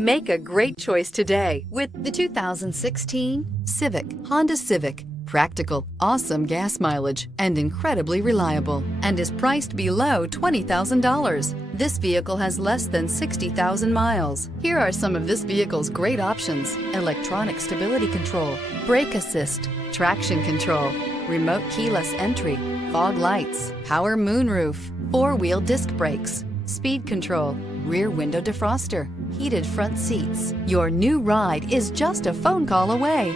Make a great choice today with The 2016 Honda Civic. Practical, awesome gas mileage, and incredibly reliable, and is priced below $20,000. This vehicle has less than 60,000 miles. Here are some of this vehicle's great options: electronic stability control, brake assist, traction control, remote keyless entry, fog lights, power moonroof, four-wheel disc brakes, speed control, rear window defroster, heated front seats. Your new ride is just a phone call away.